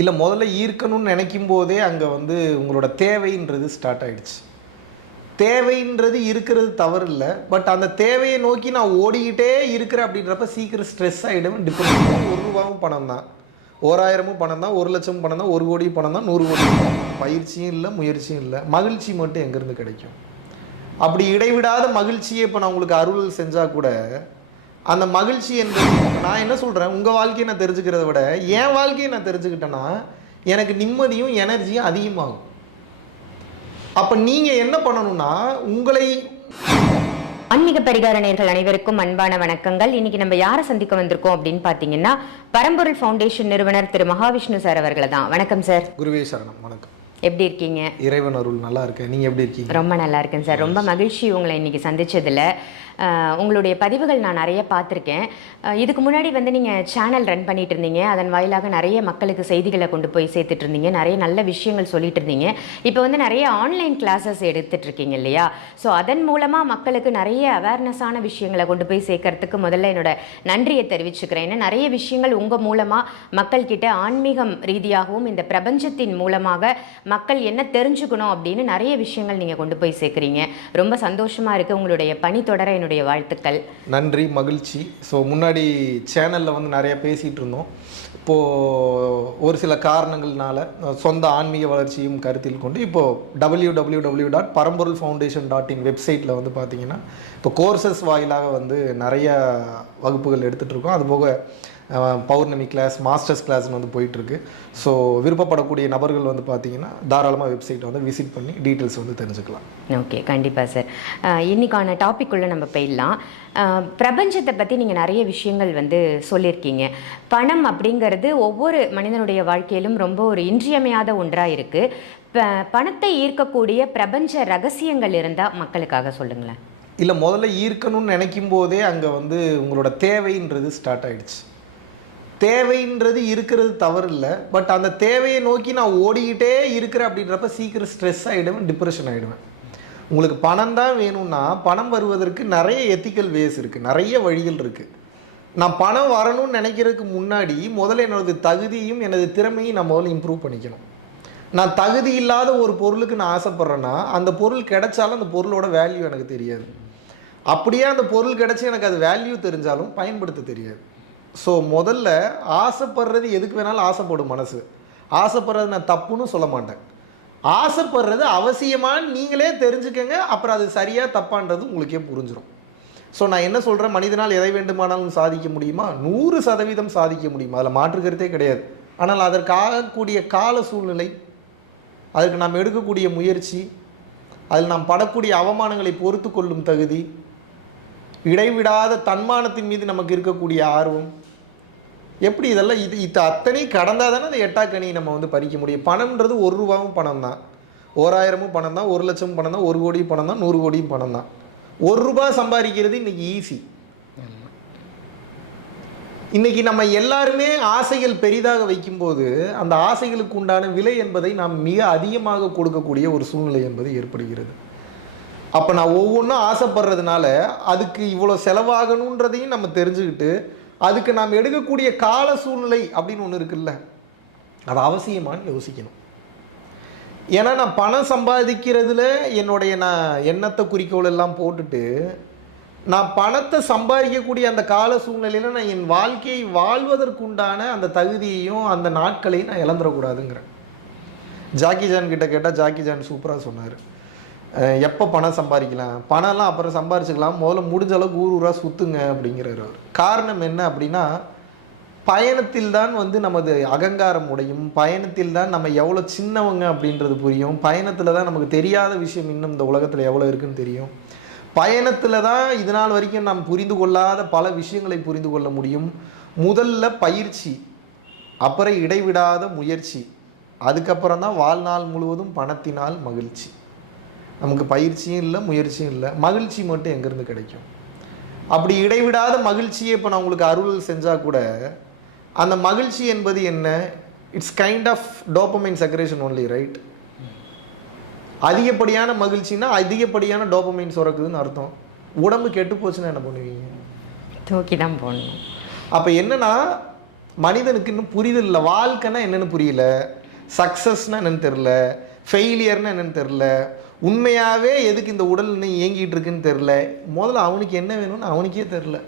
இல்ல முதல்ல ஈர்க்கணும்னு நினைக்கும் போதே அங்க வந்து உங்களோட தேவைன்றது ஸ்டார்ட் ஆயிடுச்சு. தேவைன்றது இருக்கிறது தவறு இல்ல. பட் அந்த தேவையை நோக்கி நான் ஓடிக்கிட்டே இருக்கிறேன் அப்படின்றப்ப சீக்கிரம் ஸ்ட்ரெஸ் ஆயிடுவேன். டிப்ரெஷன் ரூ. 1 பணம் தான். 1000 பணம் தான், 1,00,000 பணம் தான், 1,00,00,000 பணம் தான், 100,00,00,000 பணம் தான். பயிற்சியும் இல்ல, முயற்சியும் இல்ல. மகிழ்ச்சி மட்டும் எங்கேருந்து கிடைக்கும்? அப்படி இடைவிடாத மகிழ்ச்சியை இப்போ நான் உங்களுக்கு அருள் செஞ்சா கூட அந்த மகிழ்ச்சி என்பது நான் என்ன சொல்கிறேன், உங்கள் வாழ்க்கையை நான் தெரிஞ்சுக்கிறத விட என் வாழ்க்கையை நான் தெரிஞ்சுக்கிட்டேன்னா எனக்கு நிம்மதியும் எனர்ஜியும் அதிகமாகும். அப்போ நீங்கள் என்ன பண்ணணும்னா உங்களை ஆன்மீக பரிகார நேயர்கள் அனைவருக்கும் அன்பான வணக்கங்கள். இன்னைக்கு நம்ம யாரை சந்திக்க வந்திருக்கோம் அப்படின்னு பார்த்தீங்கன்னா பரம்பொருள் ஃபவுண்டேஷன் நிறுவனர் திரு மகாவிஷ்ணு சார் அவர்களை தான். வணக்கம் சார். குருவே சரணம். வணக்கம். எப்படி இருக்கீங்க? இறைவன் அருள் நல்லா இருக்கேன். நீங்கள் எப்படி இருக்கீங்க? ரொம்ப நல்லா இருக்கேன் சார். ரொம்ப மகிழ்ச்சி உங்களை இன்னைக்கு சந்திச்சதில். உங்களுடைய பதிவுகள் நான் நிறைய பார்த்துருக்கேன். இதுக்கு முன்னாடி வந்து நீங்கள் சேனல் ரன் பண்ணிட்டு இருந்தீங்க. அதன் வாயிலாக நிறைய மக்களுக்கு செய்திகளை கொண்டு போய் சேர்த்துட்டு இருந்தீங்க. நிறைய நல்ல விஷயங்கள் சொல்லிட்டு இருந்தீங்க. இப்போ வந்து நிறைய ஆன்லைன் கிளாஸஸ் எடுத்துட்டு இருக்கீங்க இல்லையா? ஸோ அதன் மூலமாக மக்களுக்கு நிறைய அவேர்னஸான விஷயங்களை கொண்டு போய் சேர்க்கறதுக்கு முதல்ல என்னோட நன்றியை தெரிவிச்சுக்கிறேன். ஏன்னா நிறைய விஷயங்கள் உங்கள் மூலமாக மக்கள்கிட்ட ஆன்மீகம் ரீதியாகவும் இந்த பிரபஞ்சத்தின் மூலமாக மக்கள் என்ன தெரிஞ்சுக்கணும் அப்படின்னு நிறைய விஷயங்கள் நீங்கள் கொண்டு போய் சேர்க்குறீங்க. ரொம்ப சந்தோஷமாக இருக்குது. உங்களுடைய பணி தொடர என்னுடைய வாழ்த்துக்கள். நன்றி, மகிழ்ச்சி. ஸோ முன்னாடி சேனலில் வந்து நிறைய பேசிகிட்டு இருந்தோம். இப்போது ஒரு சில காரணங்கள்னால சொந்த ஆன்மீக வளர்ச்சியும் கருத்தில் கொண்டு இப்போது www.paramporulfoundation.in வெப்சைட்டில் வந்து பார்த்தீங்கன்னா இப்போ கோர்சஸ் வாயிலாக வந்து நிறைய வகுப்புகள் எடுத்துகிட்டு இருக்கோம். அதுபோக பௌர்ணமி கிளாஸ், மாஸ்டர்ஸ் கிளாஸ்னு வந்து போயிட்டுருக்கு. ஸோ விருப்பப்படக்கூடிய நபர்கள் வந்து பார்த்தீங்கன்னா தாராளமாக வெப்சைட்டை வந்து விசிட் பண்ணி டீட்டெயில்ஸ் வந்து தெரிஞ்சுக்கலாம். ஓகே, கண்டிப்பாக சார். இன்றைக்கான டாபிக்குள்ளே நம்ம போயிடலாம். பிரபஞ்சத்தை பற்றி நீங்கள் நிறைய விஷயங்கள் வந்து சொல்லியிருக்கீங்க. பணம் அப்படிங்கிறது ஒவ்வொரு மனிதனுடைய வாழ்க்கையிலும் ரொம்ப ஒரு இன்றியமையாத ஒன்றாக இருக்குது. பணத்தை ஈர்க்கக்கூடிய பிரபஞ்ச ரகசியங்கள் இருந்தால் மக்களுக்காக சொல்லுங்களேன். இல்லை முதல்ல ஈர்க்கணும்னு நினைக்கும் போதே அங்கே வந்து உங்களோட தேவைன்றது ஸ்டார்ட் ஆயிடுச்சு. தேவைன்றது இருக்கிறது தவறு இல்லை. பட் அந்த தேவையை நோக்கி நான் ஓடிக்கிட்டே இருக்கிறேன் அப்படின்றப்ப சீக்கிரம் ஸ்ட்ரெஸ் ஆகிடுவேன், டிப்ரெஷன் ஆகிடுவேன். உங்களுக்கு பணம் தான் வேணும்னா பணம் வருவதற்கு நிறைய எத்திக்கல் வேஸ் இருக்குது, நிறைய வழிகள் இருக்குது. நான் பணம் வரணும்னு நினைக்கிறதுக்கு முன்னாடி முதல்ல என்னோடது தகுதியும் எனது திறமையும் நான் முதல்ல இம்ப்ரூவ் பண்ணிக்கணும். நான் தகுதி இல்லாத ஒரு பொருளுக்கு நான் ஆசைப்பட்றேன்னா அந்த பொருள் கிடைச்சாலும் அந்த பொருளோட வேல்யூ எனக்கு தெரியாது. அப்படியே அந்த பொருள் கிடைச்சி எனக்கு அது வேல்யூ தெரிஞ்சாலும் பயன்படுத்த தெரியாது. ஸோ முதல்ல ஆசைப்படுறது எதுக்கு வேணாலும் ஆசைப்படும் மனசு. ஆசைப்படுறது நான் தப்புன்னு சொல்ல மாட்டேன். ஆசைப்படுறது அவசியமானு நீங்களே தெரிஞ்சுக்கங்க. அப்புறம் அது சரியாக தப்பான்றது உங்களுக்கே புரிஞ்சிடும். ஸோ நான் என்ன சொல்கிறேன், மனிதனால் எதை வேண்டுமானாலும் சாதிக்க முடியுமா? 100% சாதிக்க முடியுமா? அதில் மாற்றுக்கிறதே கிடையாது. ஆனால் அதற்கு ஆகக்கூடிய கால சூழ்நிலை, அதற்கு நாம் எடுக்கக்கூடிய முயற்சி, அதில் நாம் படக்கூடிய அவமானங்களை பொறுத்து கொள்ளும் தகுதி, இடைவிடாத தன்மானத்தின் மீது நமக்கு இருக்கக்கூடிய ஆர்வம், எப்படி இதெல்லாம் இது அத்தனை கடந்தால் தானே அந்த எட்டாக்கனி நம்ம வந்து பறிக்க முடியும். பணம்ன்றது ரூ. 1 பணம் தான், 1000 பணம் தான், 1,00,000 பணம் தான், 1,00,00,000 பணம் தான், 100,00,00,000 பணம் தான். ரூ. சம்பாதிக்கிறது இன்னைக்கு ஈஸி. இன்னைக்கு நம்ம எல்லாருமே ஆசைகள் பெரிதாக வைக்கும்போது அந்த ஆசைகளுக்கு உண்டான விலை என்பதை நாம் மிக அதிகமாக கொடுக்கக்கூடிய ஒரு சூழ்நிலை என்பது ஏற்படுகிறது. அப்போ நான் ஒவ்வொன்றும் ஆசைப்படுறதுனால அதுக்கு இவ்வளோ செலவாகணுன்றதையும் நம்ம தெரிஞ்சுக்கிட்டு அதுக்கு நாம் எடுக்கக்கூடிய கால சூழ்நிலை அப்படின்னு ஒன்று இருக்குல்ல, அது அவசியமானு யோசிக்கணும். ஏன்னா நான் பணம் சம்பாதிக்கிறதுல என்னுடைய எண்ணத்தை குறிக்கோள் எல்லாம் போட்டுட்டு நான் பணத்தை சம்பாதிக்கக்கூடிய அந்த கால சூழ்நிலையில் நான் என் வாழ்க்கையை வாழ்வதற்குண்டான அந்த தகுதியையும் அந்த நாட்களையும் நான் இழந்துடக்கூடாதுங்கிறேன். ஜாக்கி ஜான் கிட்ட கேட்டால் ஜாக்கி ஜான் சூப்பராக சொன்னார், எப்போ பணம் சம்பாதிக்கலாம், பணம்லாம் அப்புறம் சம்பாரிச்சுக்கலாம், முதல்ல முடிஞ்ச அளவுக்கு ஊராக சுற்றுங்க அப்படிங்கிறார் அவர். காரணம் என்ன அப்படின்னா, பயணத்தில் தான் வந்து நமது அகங்காரம் உடையும், பயணத்தில் தான் நம்ம எவ்வளோ சின்னவங்க அப்படின்றது புரியும், பயணத்தில் தான் நமக்கு தெரியாத விஷயம் இன்னும் இந்த உலகத்தில் எவ்வளோ இருக்குன்னு தெரியும், பயணத்தில் தான் இது நாள் வரைக்கும் நாம் புரிந்து கொள்ளாத பல விஷயங்களை புரிந்து கொள்ள முடியும். முதல்ல பயிற்சி, அப்புறம் இடைவிடாத முயற்சி, அதுக்கப்புறம் தான் வாழ்நாள் முழுவதும் பணத்தினால் மகிழ்ச்சி. நமக்கு பயிற்சியும் இல்லை, முயற்சியும் இல்லை, மகிழ்ச்சி மட்டும் எங்கேருந்து கிடைக்கும்? அப்படி இடைவிடாத மகிழ்ச்சியை இப்போ நான் உங்களுக்கு அருள் செஞ்சால் கூட அந்த மகிழ்ச்சி என்பது என்ன? It's kind of dopamine secretion only, right? அதிகப்படியான மகிழ்ச்சின்னா அதிகப்படியான டோபமைன் சுரக்குதுன்னு அர்த்தம். உடம்பு கெட்டு போச்சுன்னா என்ன பண்ணுவீங்க? தூக்கி தான் போடணும். அப்போ என்னன்னா மனிதனுக்கு இன்னும் புரிதல் இல்லை. வாழ்க்கைன்னா என்னென்னு புரியல, சக்ஸஸ்னால் என்னென்னு தெரில, ஃபெயிலியர்னா என்னென்னு தெரில, உண்மையாகவே எதுக்கு இந்த உடல் இன்னும் இயங்கிட்டு இருக்குன்னு தெரில. முதல்ல அவனுக்கு என்ன வேணும்னு அவனுக்கே தெரில.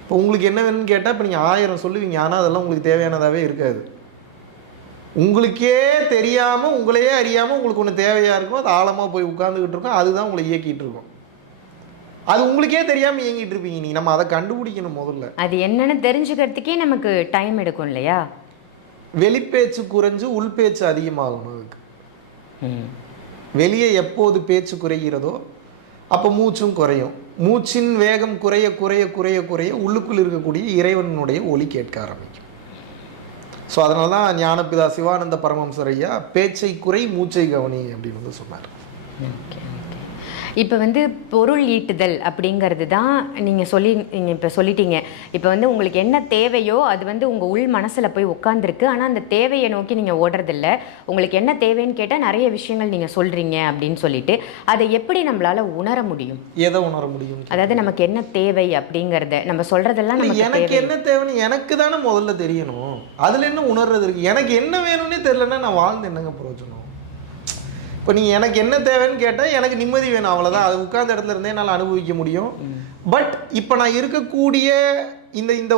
இப்போ உங்களுக்கு என்ன வேணும்னு கேட்டால் இப்போ நீங்கள் 1000 சொல்லுவீங்க, ஆனால் அதெல்லாம் உங்களுக்கு தேவையானதாகவே இருக்காது. உங்களுக்கே தெரியாமல், உங்களையே அறியாமல் உங்களுக்கு ஒன்று தேவையாக இருக்கும், அது ஆழமாக போய் உட்காந்துக்கிட்டு இருக்கும், அதுதான் உங்களை இயக்கிட்டு இருக்கும். அது உங்களுக்கே தெரியாமல் இயங்கிட்டு இருப்பீங்க. நீங்கள் நம்ம அதை கண்டுபிடிக்கணும் முதல்ல. அது என்னன்னு தெரிஞ்சுக்கிறதுக்கே நமக்கு டைம் எடுக்கும் இல்லையா? வெளிப்பேச்சு குறைஞ்சு உள்பேச்சு அதிகமாகும். அதுக்கு வெளியே எப்போது பேச்சு குறைகிறதோ அப்போ மூச்சும் குறையும். மூச்சின் வேகம் குறைய குறைய குறைய குறைய உள்ளுக்குள் இருக்கக்கூடிய இறைவனுடைய ஒலி கேட்க ஆரம்பிக்கும். ஸோ அதனால தான் ஞானபிதா சிவானந்த பரமஹம்சர் ஐயா பேச்சை குறை மூச்சை கவனி அப்படின்னு வந்து சொன்னார். இப்போ வந்து பொருள் ஈட்டுதல் அப்படிங்கிறது தான் நீங்கள் இப்போ சொல்லிட்டீங்க. இப்போ வந்து உங்களுக்கு என்ன தேவையோ அது வந்து உங்கள் உள் மனசில் போய் உட்காந்துருக்கு. ஆனால் அந்த தேவையை நோக்கி நீங்கள் ஓடுறதில்ல. உங்களுக்கு என்ன தேவைன்னு கேட்டால் நிறைய விஷயங்கள் நீங்கள் சொல்கிறீங்க அப்படின்னு சொல்லிட்டு அதை எப்படி நம்மளால் உணர முடியும்? எதை உணர முடியும்? அதாவது நமக்கு என்ன தேவை அப்படிங்கிறத நம்ம சொல்கிறதெல்லாம் எனக்கு என்ன தேவைன்னு எனக்கு தானே முதல்ல தெரியணும். அதில் என்ன உணர்றது இருக்குது? எனக்கு என்ன வேணும்னே தெரியலன்னா நான் வாழ்ந்து என்னங்க பிரயோஜனம்? இப்போ நீங்கள் எனக்கு என்ன தேவைன்னு கேட்டால் எனக்கு நிம்மதி வேணும், அவ்வளோதான். அது உட்கார்ந்த இடத்துல இருந்தே என்னால் அனுபவிக்க முடியும். பட் இப்போ நான் இருக்கக்கூடிய இந்த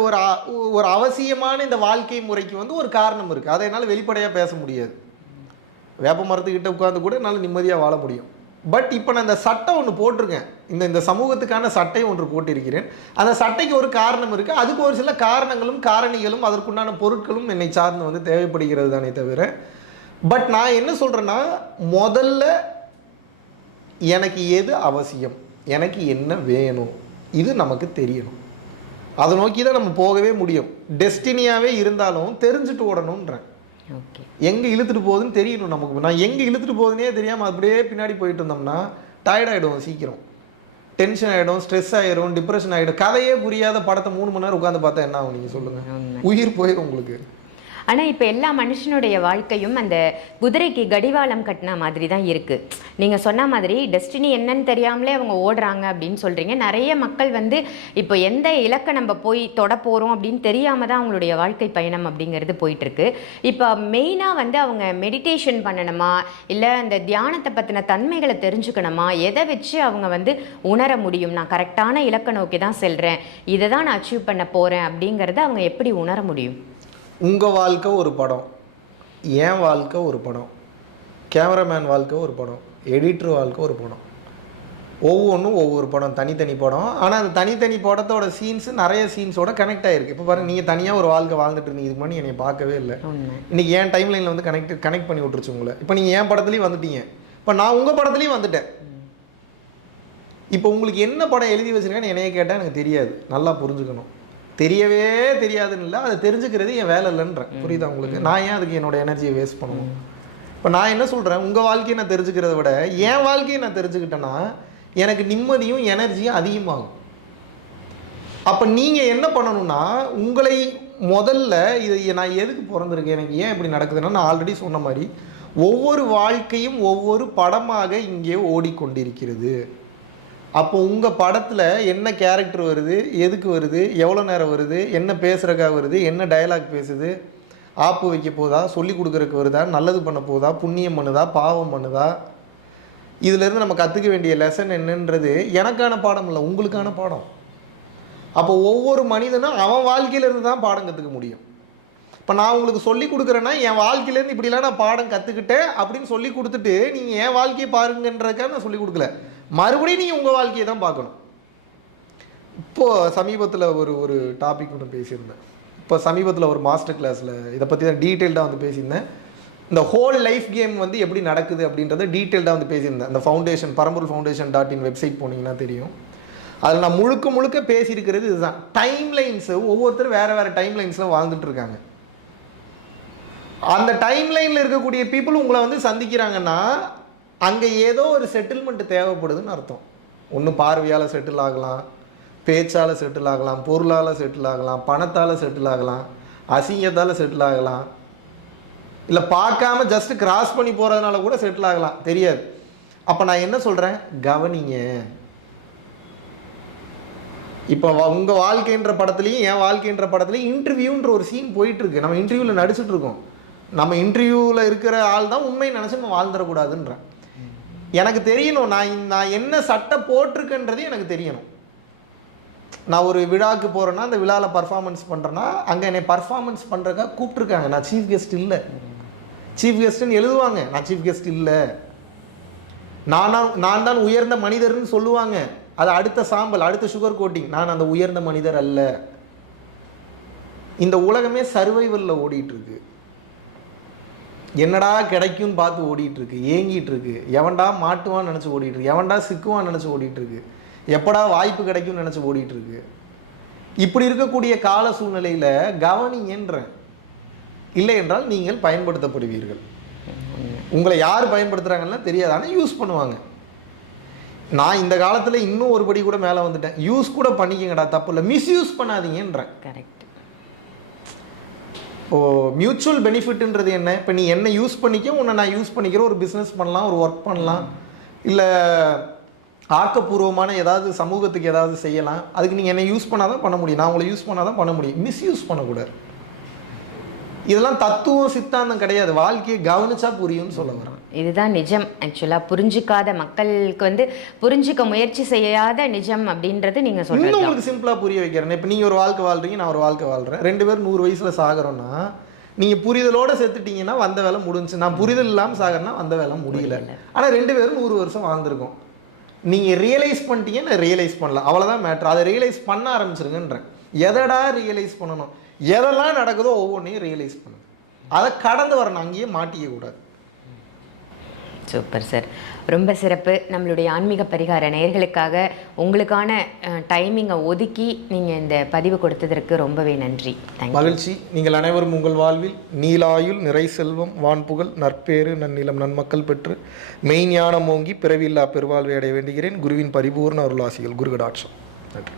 ஒரு அவசியமான இந்த வாழ்க்கை முறைக்கு வந்து ஒரு காரணம் இருக்குது. அதை என்னால் வெளிப்படையாக பேச முடியாது. வேப்ப மரத்துக்கிட்ட உட்காந்து கூட என்னால் நிம்மதியாக வாழ முடியும். பட் இப்போ நான் இந்த சட்டை ஒன்று போட்டிருக்கேன், இந்த சமூகத்துக்கான சட்டை ஒன்று போட்டிருக்கிறேன். அந்த சட்டைக்கு ஒரு காரணம் இருக்குது. அதுக்கு ஒரு சில காரணங்களும் காரணிகளும் அதற்குண்டான பொருட்களும் என்னை சார்ந்து வந்து தேவைப்படுகிறது தானே தவிர. பட் நான் என்ன சொல்கிறேன்னா, முதல்ல எனக்கு எது அவசியம், எனக்கு என்ன வேணும், இது நமக்கு தெரியணும். அதை நோக்கி தான் நம்ம போகவே முடியும். டெஸ்டினியாகவே இருந்தாலும் தெரிஞ்சுட்டு ஓடணுன்றேன். எங்கே இழுத்துட்டு போகுதுன்னு தெரியணும் நமக்கு. நான் எங்கே இழுத்துட்டு போகுதுன்னே தெரியாமல் அப்படியே பின்னாடி போயிட்டு இருந்தோம்னா டயர்ட் ஆகிடும், சீக்கிரம் டென்ஷன் ஆகிடும், ஸ்ட்ரெஸ் ஆகிடும், டிப்ரெஷன் ஆகிடும். கதையே புரியாத படத்தை 3 மணி நேரம் உட்காந்து பார்த்தா என்ன ஆகும் நீங்கள் சொல்லுங்கள்? உயிர் போயிடும் உங்களுக்கு. ஆனால் இப்போ எல்லா மனுஷனுடைய வாழ்க்கையும் அந்த குதிரைக்கு கடிவாளம் கட்டின மாதிரி தான் இருக்குது. நீங்கள் சொன்ன மாதிரி டெஸ்டினி என்னன்னு தெரியாமலே அவங்க ஓடுறாங்க அப்படின்னு சொல்கிறீங்க. நிறைய மக்கள் வந்து இப்போ எந்த இலக்கை நம்ம போய் தொட போகிறோம் அப்படின்னு தெரியாமல் தான் அவங்களுடைய வாழ்க்கை பயணம் அப்படிங்கிறது போயிட்டுருக்கு. இப்போ மெயினாக வந்து அவங்க மெடிடேஷன் பண்ணணுமா, இல்லை அந்த தியானத்தை பற்றின தன்மைகளை தெரிஞ்சுக்கணுமா, எதை வச்சு அவங்க வந்து உணர முடியும் நான் கரெக்டான இலக்கை நோக்கி தான் செல்கிறேன், இதை தான் நான் அச்சீவ் பண்ண போகிறேன் அப்படிங்கிறத அவங்க எப்படி உணர முடியும்? உங்கள் வாழ்க்கை ஒரு படம், என் வாழ்க்கை ஒரு படம், கேமராமேன் வாழ்க்கை ஒரு படம், எடிட்டர் வாழ்க்கை ஒரு படம். ஒவ்வொன்றும் ஒவ்வொரு படம், தனித்தனி படம். ஆனால் அந்த தனித்தனி படத்தோட சீன்ஸு நிறைய சீன்ஸோட கனெக்ட் ஆகிருக்கு. இப்போ பாருங்கள், நீங்கள் தனியாக ஒரு வாழ்க்கை வாழ்ந்துட்டு இருந்தீங்க, இதுக்கு முன்னாடி என்னை பார்க்கவே இல்லை. இன்றைக்கி என் டைம் லைனில் வந்து கனெக்ட் பண்ணி விட்டுருச்சு உங்களை. இப்போ நீங்கள் என் படத்துலேயும் வந்துட்டீங்க, இப்போ நான் உங்கள் படத்துலேயும் வந்துட்டேன். இப்போ உங்களுக்கு என்ன படம் எழுதி வச்சுருக்கேன்னு என்னைய கேட்டால் எனக்கு தெரியாது. நல்லா புரிஞ்சுக்கணும். தெரியவே தெரியாதுன்னு இல்லை, அதை தெரிஞ்சுக்கிறது என் வேலை இல்லைன்றேன். புரியுதா உங்களுக்கு? நான் ஏன் அதுக்கு என்னோடய எனர்ஜியை வேஸ்ட் பண்ணணும்? இப்போ நான் என்ன சொல்கிறேன், உங்கள் வாழ்க்கையை நான் தெரிஞ்சுக்கிறத விட என் வாழ்க்கையை நான் தெரிஞ்சுக்கிட்டேன்னா எனக்கு நிம்மதியும் எனர்ஜியும் அதிகமாகும். அப்போ நீங்கள் என்ன பண்ணணும்னா, உங்களை முதல்ல இதை நான் எதுக்கு பிறந்திருக்கேன், எனக்கு ஏன் இப்படி நடக்குதுன்னா, நான் ஆல்ரெடி சொன்ன மாதிரி ஒவ்வொரு வாழ்க்கையும் ஒவ்வொரு படமாக இங்கே ஓடிக்கொண்டிருக்கிறது. அப்போ உங்கள் படத்தில் என்ன கேரக்டர் வருது, எதுக்கு வருது, எவ்வளோ நேரம் வருது, என்ன பேசுகிறக்காக வருது, என்ன டயலாக் பேசுது, ஆப்பு வைக்க போதா, சொல்லி கொடுக்குறக்கு வருதா, நல்லது பண்ண போதா, புண்ணியம் பண்ணுதா, பாவம் பண்ணுதா, இதிலேருந்து நம்ம கற்றுக்க வேண்டிய லெசன் என்னன்றது எனக்கான பாடம் இல்லை, உங்களுக்கான பாடம். அப்போ ஒவ்வொரு மனிதனும் அவன் வாழ்க்கையிலேருந்து தான் பாடம் கற்றுக்க முடியும். இப்போ நான் உங்களுக்கு சொல்லி கொடுக்குறேன்னா என் வாழ்க்கையிலேருந்து இப்படிலாம் நான் பாடம் கற்றுக்கிட்டேன் அப்படின்னு சொல்லி கொடுத்துட்டு நீங்கள் என் வாழ்க்கையை பாருங்கன்றதுக்காக நான் சொல்லி கொடுக்கல. மறுபடியும் நீங்கள் உங்கள் வாழ்க்கையை தான் பார்க்கணும். இப்போது சமீபத்தில் ஒரு டாபிக் ஒன்று பேசியிருந்தேன். இப்போ சமீபத்தில் ஒரு மாஸ்டர் கிளாஸில் இதை பற்றி தான் டீட்டெயில்டாக வந்து பேசியிருந்தேன். இந்த ஹோல் லைஃப் கேம் வந்து எப்படி நடக்குது அப்படின்றத டீட்டெயில்டாக வந்து பேசியிருந்தேன். அந்த ஃபவுண்டேஷன் பரம்பொருள் ஃபவுண்டேஷன்.in வெப்சைட் போனீங்கன்னா தெரியும். அதில் நான் முழுக்க பேசியிருக்கிறது இதுதான். டைம் லைன்ஸு ஒவ்வொருத்தரும் வேறு டைம் லைன்ஸில் வாழ்ந்துட்டு இருக்காங்க. அந்த டைம் லைனில் இருக்கக்கூடிய பீப்புள் உங்களை வந்து சந்திக்கிறாங்கன்னா அங்கே ஏதோ ஒரு செட்டில்மெண்ட் தேவைப்படுதுன்னு அர்த்தம். ஒன்று பார்வையால் செட்டில் ஆகலாம், பேச்சால் செட்டில் ஆகலாம், பொருளால் செட்டில் ஆகலாம், பணத்தால் செட்டில் ஆகலாம், அசிங்கத்தால் செட்டில் ஆகலாம், இல்லை பார்க்காம ஜஸ்ட் கிராஸ் பண்ணி போகிறதுனால கூட செட்டில் ஆகலாம், தெரியாது. அப்போ நான் என்ன சொல்கிறேன், கவனிங்க. இப்போ உங்கள் வாழ்க்கைன்ற படத்துலையும் என் வாழ்க்கைன்ற படத்துலையும் இன்டர்வியூன்ற ஒரு சீன் போயிட்டுருக்கு. நம்ம இன்டர்வியூவில் நடிச்சுட்டு இருக்கோம். நம்ம இன்டர்வியூவில் இருக்கிற ஆள் தான் உண்மை நினச்சி நம்ம வாழ்ந்துடக்கூடாதுன்றேன். எனக்கு தெரியணும் நான் என்ன சட்டை போட்டிருக்கேன்றது எனக்கு தெரியணும். நான் ஒரு விழாவுக்கு போகிறேன்னா அந்த விழாவில் பர்ஃபார்மன்ஸ் பண்ணுறேன்னா அங்கே என்னை பர்ஃபார்மன்ஸ் பண்ணுறதுக்காக கூப்பிட்ருக்காங்க. நான் சீஃப் கெஸ்ட் இல்லை. சீஃப் கெஸ்ட்டுன்னு எழுதுவாங்க, நான் சீஃப் கெஸ்ட் இல்லை. நான் தான் உயர்ந்த மனிதர்னு சொல்லுவாங்க. அது அடுத்த சாம்பல், அடுத்த சுகர் கோட்டிங். நான் அந்த உயர்ந்த மனிதர் அல்ல. இந்த உலகமே சர்வைவலில் ஓடிட்டுருக்கு. என்னடா கிடைக்கும்னு பார்த்து ஓடிட்டுருக்கு, ஏங்கிட்டு இருக்கு. எவன்டா மாட்டுவான்னு நினச்சி ஓடிட்டுருக்கு, எவன்டா சிக்குவான்னு நினச்சி ஓடிட்டுருக்கு, எப்படா வாய்ப்பு கிடைக்கும்னு நினச்சி ஓடிட்டுருக்கு. இப்படி இருக்கக்கூடிய கால சூழ்நிலையில் கவனிங்கன்றேன். இல்லை என்றால் நீங்கள் பயன்படுத்தப்படுவீர்கள். உங்களை யார் பயன்படுத்துகிறாங்கன்னா தெரியாது, ஆனால் யூஸ் பண்ணுவாங்க. நான் இந்த காலத்தில் இன்னும் ஒரு படி கூட மேலே வந்துட்டேன். யூஸ் கூட பண்ணிக்கங்கடா, தப்பு இல்லை, மிஸ்யூஸ் பண்ணாதீங்கன்றேன். கரெக்ட். இப்போது மியூச்சுவல் பெனிஃபிட்ன்றது என்ன? இப்போ நீ என்ன யூஸ் பண்ணிக்க, உன்னை நான் யூஸ் பண்ணிக்கிறேன். ஒரு பிஸ்னஸ் பண்ணலாம், ஒரு ஒர்க் பண்ணலாம், இல்லை ஆக்கப்பூர்வமான ஏதாவது சமூகத்துக்கு ஏதாவது செய்யலாம். அதுக்கு நீங்கள் என்ன யூஸ் பண்ணால் தான் பண்ண முடியும், நான் உங்களை யூஸ் பண்ணால் தான் பண்ண முடியும். மிஸ்யூஸ் பண்ணக்கூடாது. இதெல்லாம் தத்துவம் சித்தாந்தம் கிடையாது, வாழ்க்கையை கவனிச்சா புரியும்னு சொல்ல வரேன். இதுதான் நிஜம். ஆக்சுவலாக புரிஞ்சிக்காத மக்களுக்கு வந்து புரிஞ்சிக்க முயற்சி செய்யாத நிஜம் அப்படின்றது நீங்கள் சொல்லுங்கள். இன்னும் உங்களுக்கு சிம்பிளாக புரிய வைக்கிறேன். இப்போ நீங்கள் ஒரு வாழ்க்கை வாழ்றீங்க, நான் ஒரு வாழ்க்கை வாழ்கிறேன். 2 பேரும் 100 வயசில் சாகிறோன்னா நீங்கள் புரிதலோடு செத்துட்டீங்கன்னா வந்த வேலை முடிஞ்சு. நான் புரிதல் இல்லாமல் சாகிறேன்னா வந்த வேலை முடியல. ஆனால் 2 பேரும் 100 வருஷம் வாழ்ந்துருக்கோம். நீங்கள் ரியலைஸ் பண்ணிட்டீங்க, நான் ரியலைஸ் பண்ணலாம், அவ்வளோதான் மேட்ரு. அதை ரியலைஸ் பண்ண ஆரம்பிச்சிருங்கன்றேன். எதடா ரியலைஸ் பண்ணணும்? எதெல்லாம் நடக்குதோ ஒவ்வொன்றையும் ரியலைஸ் பண்ணுங்க. அதை கடந்து வரணும், அங்கேயே மாட்டிக்க கூடாது. சூப்பர் சார், ரொம்ப சிறப்பு. நம்மளுடைய ஆன்மீக பரிகார நேயர்களுக்காக உங்களுக்கான டைமிங்கை ஒதுக்கி நீங்கள் இந்த பதிவு கொடுத்ததற்கு ரொம்பவே நன்றி. மகிழ்ச்சி. நீங்கள் அனைவரும் உங்கள் வாழ்வில் நீலாயுள், நிறை செல்வம், வான்புகழ், நற்பேறு, நன்னிலம், நன்மக்கள் பெற்று மெய்ஞானம் ஓங்கி பிறவில்லா பெருவாழ்வை அடைய வேண்டுகிறேன். குருவின் பரிபூர்ண அருளாசிகள். குரு கடாட்சம். நன்றி.